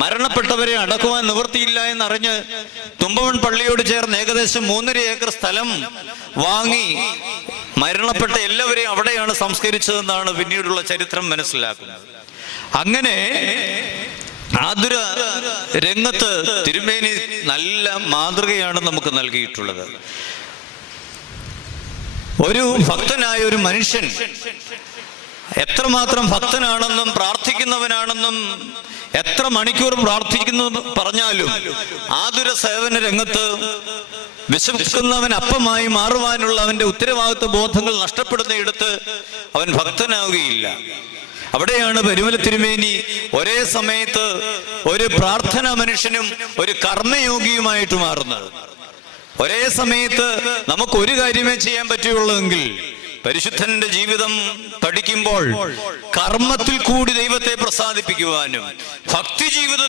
മരണപ്പെട്ടവരെ അടക്കുവാൻ നിവൃത്തിയില്ല എന്നറിഞ്ഞ് തുമ്പവൻ പള്ളിയോട് ചേർന്ന് ഏകദേശം മൂന്നര ഏക്കർ സ്ഥലം വാങ്ങി മരണപ്പെട്ട എല്ലാവരെയും അവിടെയാണ് സംസ്കരിച്ചതെന്നാണ് പിന്നീടുള്ള ചരിത്രം മനസ്സിലാക്കുന്നത്. അങ്ങനെ ആതുര രംഗത്ത് തിരുമേനി നല്ല മാതൃകയാണ് നമുക്ക് നൽകിയിട്ടുള്ളത്. ഒരു ഭക്തനായ ഒരു മനുഷ്യൻ എത്രമാത്രം ഭക്തനാണെന്നും പ്രാർത്ഥിക്കുന്നവനാണെന്നും എത്ര മണിക്കൂർ പ്രാർത്ഥിക്കുന്നു പറഞ്ഞാലും ആതുര സേവന രംഗത്ത് വിശ്വസിക്കുന്നവൻ അപ്പമായി മാറുവാനുള്ള അവന്റെ ഉത്തരവാദിത്വ ബോധങ്ങൾ നഷ്ടപ്പെടുന്നയിടത്ത് അവൻ ഭക്തനാവുകയില്ല. അവിടെയാണ് പരിമല തിരുമേനി ഒരേ സമയത്ത് ഒരു പ്രാർത്ഥന മനുഷ്യനും ഒരു കർമ്മയോഗിയുമായിട്ട് മാറുന്നത്. ഒരേ സമയത്ത് നമുക്ക് ഒരു കാര്യമേ ചെയ്യാൻ പറ്റുള്ളൂവെങ്കിൽ പരിശുദ്ധന്റെ ജീവിതം പഠിക്കുമ്പോൾ കർമ്മത്തിൽ കൂടി ദൈവത്തെ പ്രസാദിപ്പിക്കുവാനും ഭക്തി ജീവിത